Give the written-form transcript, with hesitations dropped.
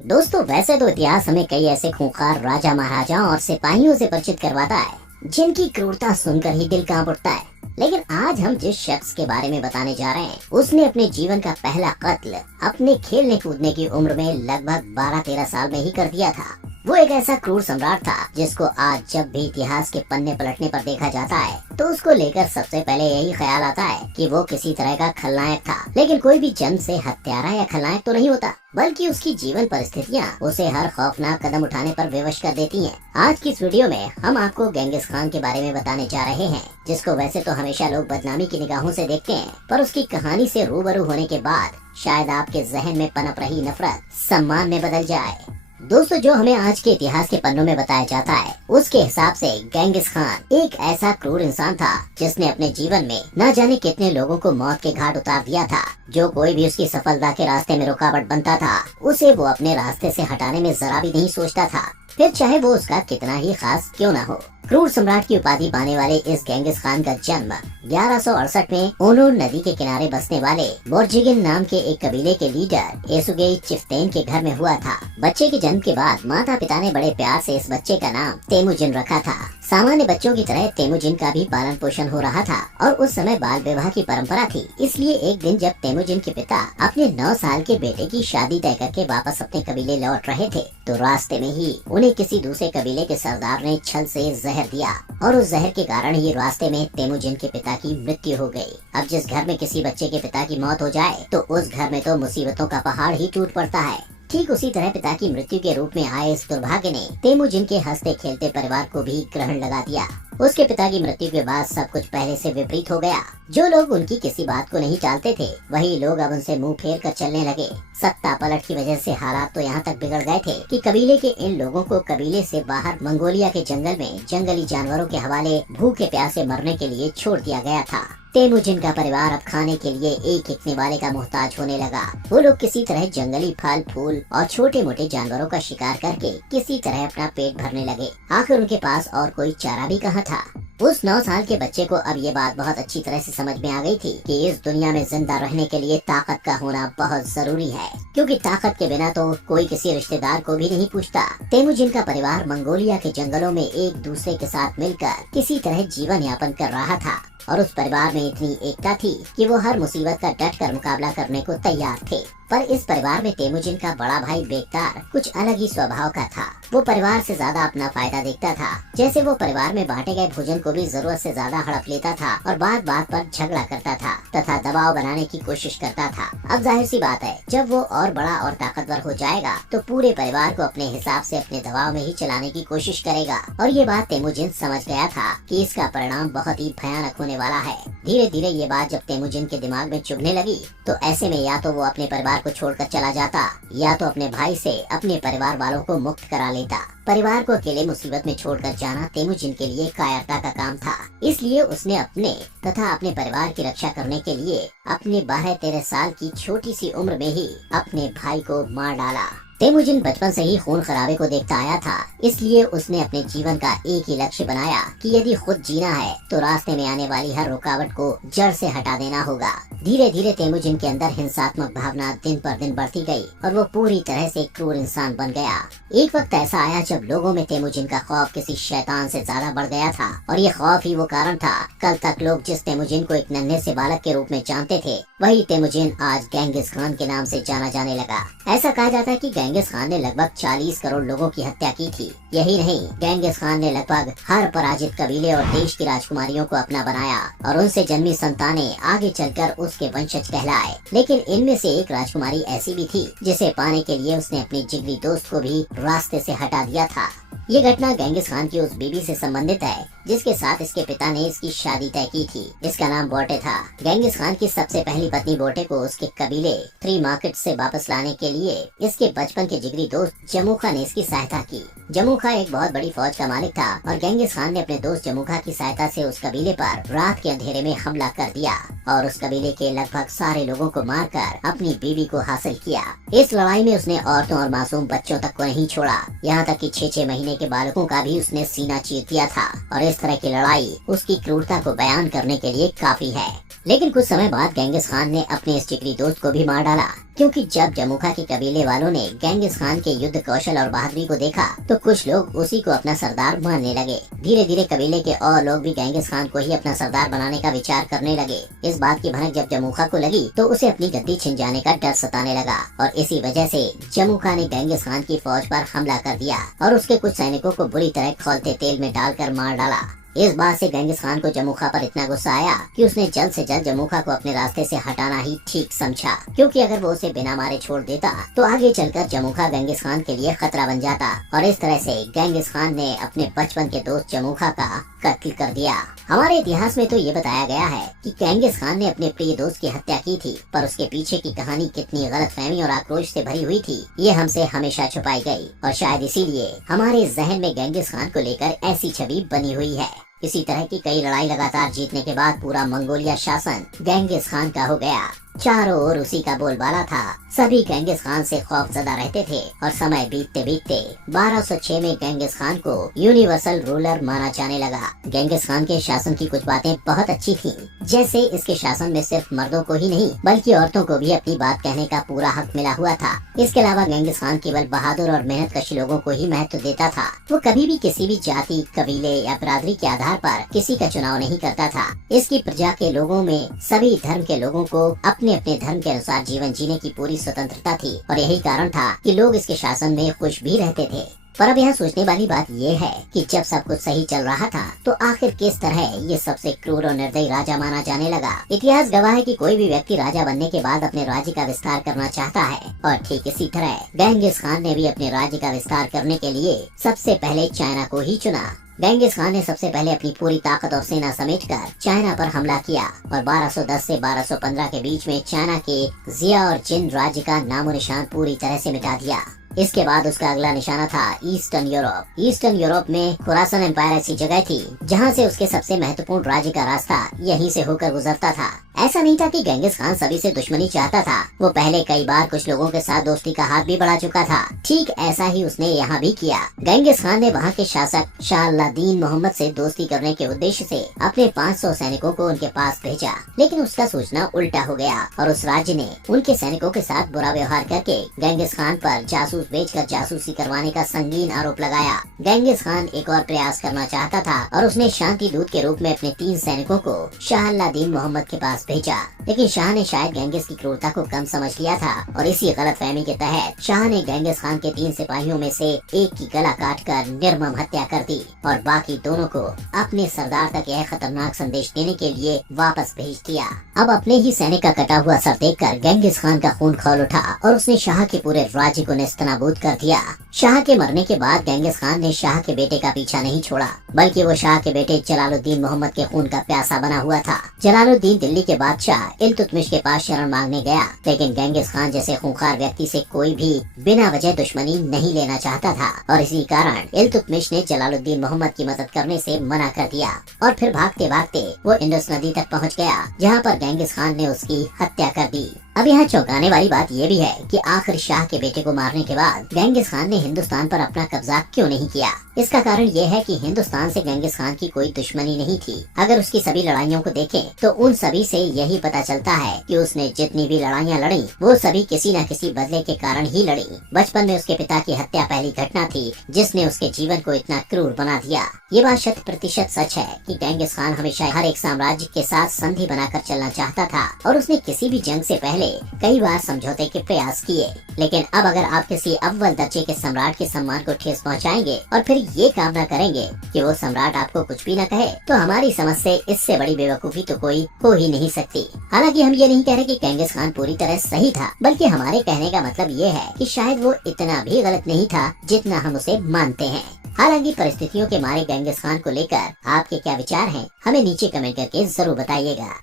दोस्तों, वैसे तो इतिहास हमें कई ऐसे खूंखार राजा महाराजाओं और सिपाहियों से परिचित करवाता है जिनकी क्रूरता सुनकर ही दिल कांप उठता है। लेकिन आज हम जिस शख्स के बारे में बताने जा रहे हैं, उसने अपने जीवन का पहला कत्ल अपने खेलने कूदने की उम्र में लगभग 12-13 साल में ही कर दिया था। वो एक ऐसा क्रूर सम्राट था जिसको आज जब भी इतिहास के पन्ने पलटने पर देखा जाता है तो उसको लेकर सबसे पहले यही ख्याल आता है कि वो किसी तरह का खलनायक था। लेकिन कोई भी जन्म से हत्यारा या खलनायक तो नहीं होता, बल्कि उसकी जीवन परिस्थितियाँ उसे हर खौफनाक कदम उठाने पर विवश कर देती हैं। आज की इस वीडियो में हम आपको गेंगिस खान के बारे में बताने जा रहे हैं, जिसको वैसे तो हमेशा लोग बदनामी की निगाहों से देखते हैं, पर उसकी कहानी से रूबरू होने के बाद शायद आपके जहन में पनप रही नफरत सम्मान में बदल जाए। दोस्तों, जो हमें आज के इतिहास के पन्नों में बताया जाता है, उसके हिसाब से गेंगिस खान एक ऐसा क्रूर इंसान था जिसने अपने जीवन में न जाने कितने लोगों को मौत के घाट उतार दिया था। जो कोई भी उसकी सफलता के रास्ते में रुकावट बनता था, उसे वो अपने रास्ते से हटाने में जरा भी नहीं सोचता था, फिर चाहे वो उसका कितना ही खास क्यों न हो। क्रूर सम्राट की उपाधि पाने वाले इस गेंगिस खान का जन्म 1168 में ओनोर नदी के किनारे बसने वाले बोर्जिगिन नाम के एक कबीले के लीडर एसुगेई चिफ्तेन के घर में हुआ था। बच्चे के जन्म के बाद माता पिता ने बड़े प्यार से इस बच्चे का नाम तेमुजिन रखा था। सामान्य बच्चों की तरह तेमुजिन का भी पालन पोषण हो रहा था और उस समय बाल विवाह की परंपरा थी। इसलिए एक दिन जब तेमुजिन के पिता अपने 9 साल के बेटे की शादी तय करके वापस अपने कबीले लौट रहे थे, तो रास्ते में ही उन्हें किसी दूसरे कबीले के सरदार ने छल से जहर दिया और उस जहर के कारण ही रास्ते में तेमुजिन के पिता की मृत्यु हो गई। अब जिस घर में किसी बच्चे के पिता की मौत हो जाए तो उस घर में तो मुसीबतों का पहाड़ ही टूट पड़ता है। ठीक उसी तरह पिता की मृत्यु के रूप में आए इस दुर्भाग्य ने तेमुजिन के हंसते खेलते परिवार को भी ग्रहण लगा दिया। उसके पिता की मृत्यु के बाद सब कुछ पहले से विपरीत हो गया। जो लोग उनकी किसी बात को नहीं टालते थे, वही लोग अब उनसे मुंह फेर कर चलने लगे। सत्ता पलट की वजह से हालात तो यहाँ तक बिगड़ गए थे कि कबीले के इन लोगों को कबीले से बाहर मंगोलिया के जंगल में जंगली जानवरों के हवाले भूखे प्यासे मरने के लिए छोड़ दिया गया था। तेमुजिन का परिवार अब खाने के लिए एक हिकने वाले का मोहताज होने लगा। वो लोग किसी तरह जंगली फल फूल और छोटे मोटे जानवरों का शिकार करके किसी तरह अपना पेट भरने लगे। आखिर उनके पास और कोई चारा भी कहाँ था। उस 9 साल के बच्चे को अब ये बात बहुत अच्छी तरह से समझ में आ गई थी कि इस दुनिया में जिंदा रहने के लिए ताकत का होना बहुत जरूरी है, क्योंकि ताकत के बिना तो कोई किसी रिश्तेदार को भी नहीं पूछता। तेमुजिन का परिवार मंगोलिया के जंगलों में एक दूसरे के साथ मिलकर किसी तरह जीवन यापन कर रहा था और उस परिवार में इतनी एकता थी कि वो हर मुसीबत का डट कर मुकाबला करने को तैयार थे। पर इस परिवार में तेमुजिन का बड़ा भाई बेगतार कुछ अलग ही स्वभाव का था। वो परिवार से ज्यादा अपना फायदा देखता था। जैसे वो परिवार में बांटे गए भोजन को भी जरूरत से ज्यादा हड़प लेता था और बात बात पर झगड़ा करता था तथा दबाव बनाने की कोशिश करता था। अब जाहिर सी बात है, जब वो और बड़ा और ताकतवर हो जाएगा तो पूरे परिवार को अपने हिसाब से अपने दबाव में ही चलाने की कोशिश करेगा। और ये बात तेमुजिन समझ गया था कि इसका परिणाम बहुत ही भयानक होने वाला है। धीरे धीरे ये बात जब तेमुजिन के दिमाग में चुभने लगी तो ऐसे में या तो वो अपने परिवार को छोड़कर चला जाता या तो अपने भाई से अपने परिवार वालों को मुक्त करा लेता। परिवार को अकेले मुसीबत में छोड़कर जाना तेमुजिन के लिए कायरता का काम था। इसलिए उसने अपने तथा अपने परिवार की रक्षा करने के लिए अपने 12-13 साल की छोटी सी उम्र में ही अपने भाई को मार डाला। तेमुजिन बचपन से ही खून खराबे को देखता आया था, इसलिए उसने अपने जीवन का एक ही लक्ष्य बनाया कि यदि खुद जीना है तो रास्ते में आने वाली हर रुकावट को जड़ से हटा देना होगा। धीरे धीरे तेमुजिन के अंदर हिंसात्मक भावना दिन पर दिन बढ़ती गई और वो पूरी तरह से क्रूर इंसान बन गया। एक वक्त ऐसा आया जब लोगों में तेमुजिन का खौफ किसी शैतान से ज्यादा बढ़ गया था और ये खौफ ही वो कारण था। कल तक लोग जिस तेमुजिन को एक नन्हे से बालक के रूप में जानते थे, वही तेमुजिन आज गेंगिस खान के नाम से जाना जाने लगा। ऐसा कहा जाता है कि गेंगिस खान ने लगभग 40 करोड़ लोगों की हत्या की थी। यही नहीं, गेंगिस खान ने लगभग हर पराजित कबीले और देश की राजकुमारियों को अपना बनाया और उनसे जन्मी संतानें आगे चलकर उसके वंशज कहलाए। लेकिन इनमें से एक राजकुमारी ऐसी भी थी जिसे पाने के लिए उसने अपने जिगरी दोस्त को भी रास्ते से हटा दिया था। ये घटना गेंगिस खान की उस बीबी से संबंधित है जिसके साथ इसके पिता ने इसकी शादी तय की थी। इसका नाम बोटे था। गेंगिस खान की सबसे पहली पत्नी बोटे को उसके कबीले थ्री मार्केट से वापस लाने के लिए इसके बचपन के जिगरी दोस्त जमुखा ने इसकी सहायता की। जमुखा एक बहुत बड़ी फौज का मालिक था और गेंगिस खान ने अपने दोस्त जमुखा की सहायता से उस कबीले पर रात के अंधेरे में हमला कर दिया और उस कबीले के लगभग सारे लोगों को मारकर अपनी बीवी को हासिल किया। इस लड़ाई में उसने औरतों और मासूम बच्चों तक को नहीं छोड़ा, यहाँ तक कि 6-6 महीने के बालकों का भी उसने सीना चीर दिया था। और इस तरह की लड़ाई उसकी क्रूरता को बयान करने के लिए काफी है। लेकिन कुछ समय बाद गेंगिस खान ने अपने इस जिगरी दोस्त को भी मार डाला, क्योंकि जब जमुखा के कबीले वालों ने गेंगिस खान के युद्ध कौशल और बहादुरी को देखा तो कुछ लोग उसी को अपना सरदार मानने लगे। धीरे धीरे कबीले के और लोग भी गेंगिस खान को ही अपना सरदार बनाने का विचार करने लगे। इस बात की भनक जब जमुखा को लगी तो उसे अपनी गद्दी छिन जाने का डर सताने लगा और इसी वजह से जमुखा ने गेंगिस खान की फौज पर हमला कर दिया और उसके कुछ सैनिकों को बुरी तरह खौलते तेल में डालकर मार डाला। इस बात से गेंगिस खान को जमुखा पर इतना गुस्सा आया कि उसने जल्द से जल्द जमुखा को अपने रास्ते से हटाना ही ठीक समझा, क्योंकि अगर वो उसे बिना मारे छोड़ देता तो आगे चलकर जमुखा गेंगिस खान के लिए खतरा बन जाता। और इस तरह से गेंगिस खान ने अपने बचपन के दोस्त जमुखा का कत्ल कर दिया। हमारे इतिहास में तो ये बताया गया है कि गेंगिस खान ने अपने प्रिय दोस्त की हत्या की थी, पर उसके पीछे की कहानी कितनी गलतफहमी और आक्रोश से भरी हुई थी ये हमसे हमेशा छुपाई गई, और शायद इसीलिए हमारे जहन में गेंगिस खान को लेकर ऐसी छवि बनी हुई है। इसी तरह की कई लड़ाई लगातार जीतने के बाद पूरा मंगोलिया शासन गेंगिस खान का हो गया। चारों ओर उसी का बोलबाला था। सभी गेंगिस खान से खौफजदा रहते थे और समय बीतते बीतते 1206 में गेंगिस खान को यूनिवर्सल रूलर माना जाने लगा। गेंगिस खान के शासन की कुछ बातें बहुत अच्छी थीं, जैसे इसके शासन में सिर्फ मर्दों को ही नहीं बल्कि औरतों को भी अपनी बात कहने का पूरा हक मिला हुआ था। इसके अलावा गेंगिस खान केवल बहादुर और मेहनतकश लोगों को ही महत्व देता था। वो कभी भी किसी भी जाति, कबीले या बरादरी के आधार पर किसी का चुनाव नहीं करता था। इसकी प्रजा के लोगों में सभी धर्म के लोगों को अपने अपने धर्म के अनुसार जीवन जीने की पूरी स्वतंत्रता थी और यही कारण था कि लोग इसके शासन में खुश भी रहते थे। पर अब यहाँ सोचने वाली बात ये है कि जब सब कुछ सही चल रहा था तो आखिर किस तरह ये सबसे क्रूर और निर्दयी राजा माना जाने लगा। इतिहास गवाह है कि कोई भी व्यक्ति राजा बनने के बाद अपने राज्य का विस्तार करना चाहता है, और ठीक इसी तरह गेंगिस खान ने भी अपने राज्य का विस्तार करने के लिए सबसे पहले चाइना को ही चुना। गेंगिस खान ने सबसे पहले अपनी पूरी ताकत और सेना समेटकर चाइना पर हमला किया और 1210 से 1215 के बीच में चाइना के जिया और चिन राज्य का नामो निशान पूरी तरह से मिटा दिया। इसके बाद उसका अगला निशाना था ईस्टर्न यूरोप। ईस्टर्न यूरोप में खुरासान एम्पायर ऐसी जगह थी जहां से उसके सबसे महत्वपूर्ण राज्य का रास्ता यहीं से होकर गुजरता था। ऐसा नहीं था कि गेंगिस खान सभी से दुश्मनी चाहता था, वो पहले कई बार कुछ लोगों के साथ दोस्ती का हाथ भी बढ़ा चुका था। ठीक ऐसा ही उसने यहाँ भी किया। गेंगिस खान ने वहाँ के शासक शाह अल्लादीन मोहम्मद से दोस्ती करने के उद्देश्य से अपने 500 सैनिकों को उनके पास भेजा, लेकिन उसका सोचना उल्टा हो गया और उस राज्य ने उनके सैनिकों के साथ बुरा व्यवहार करके गेंगिस खान पर जासूस बेचकर जासूसी करवाने का संगीन आरोप लगाया। गेंगिस खान एक और प्रयास करना चाहता था और उसने शांति दूत के रूप में अपने 3 सैनिकों को शाह अल्लादीन मोहम्मद के पास भेजा, लेकिन शाह ने शायद गेंगिस की क्रूरता को कम समझ लिया था और इसी गलतफहमी के तहत शाह ने गेंगिस खान के 3 सिपाहियों में से एक की गला काटकर निर्मम हत्या कर दी और बाकी दोनों को अपने सरदार तक यह खतरनाक संदेश देने के लिए वापस भेज दिया। अब अपने ही सैनिक का कटा हुआ सर देखकर गेंगिस खान का खून खौल उठा और उसने शाह के पूरे राज्य को नेस्तनाबूद कर दिया। शाह के मरने के बाद गेंगिस खान ने शाह के बेटे का पीछा नहीं छोड़ा, बल्कि वो शाह के बेटे जलालुद्दीन मोहम्मद के खून का प्यासा बना हुआ था। जलालुद्दीन दिल्ली के बादशाह इल्तुतमिश के पास शरण मांगने गया, लेकिन गेंगिस खान जैसे खूंखार व्यक्ति से कोई भी बिना वजह दुश्मनी नहीं लेना चाहता था और इसी कारण इल्तुतमिश ने जलालुद्दीन मोहम्मद की मदद करने से मना कर दिया और फिर भागते भागते वो इंडस नदी तक पहुंच गया, जहां पर गेंगिस खान ने उसकी हत्या कर दी। अब यहाँ चौंकाने वाली बात ये भी है कि आखिर शाह के बेटे को मारने के बाद गेंगिस खान ने हिंदुस्तान पर अपना कब्जा क्यों नहीं किया। इसका कारण ये है कि हिंदुस्तान से गेंगिस खान की कोई दुश्मनी नहीं थी। अगर उसकी सभी लड़ाइयों को देखें तो उन सभी से यही पता चलता है कि उसने जितनी भी लड़ाइयाँ लड़ी वो सभी किसी न किसी बदले के कारण ही लड़ी। बचपन में उसके पिता की हत्या पहली घटना थी जिसने उसके जीवन को इतना क्रूर बना दिया। ये बात 100% सच है कि गेंगिस खान हमेशा हर एक साम्राज्य के साथ संधि बनाकर चलना चाहता था और उसने किसी भी जंग से पहले कई बार समझौते के प्रयास किए। लेकिन अब अगर आप किसी अव्वल दर्जे के सम्राट के सम्मान को ठेस पहुंचाएंगे और फिर ये कामना करेंगे कि वो सम्राट आपको कुछ भी न कहे, तो हमारी समझ से इससे बड़ी बेवकूफी तो कोई हो ही नहीं सकती। हालांकि हम ये नहीं कह रहे कि गेंगिस खान पूरी तरह सही था, बल्कि हमारे कहने का मतलब ये है कि शायद वो इतना भी गलत नहीं था जितना हम उसे मानते हैं। हालांकि परिस्थितियों के मारे गेंगिस खान को लेकर आपके क्या विचार हैं, हमें नीचे कमेंट करके जरूर बताइएगा।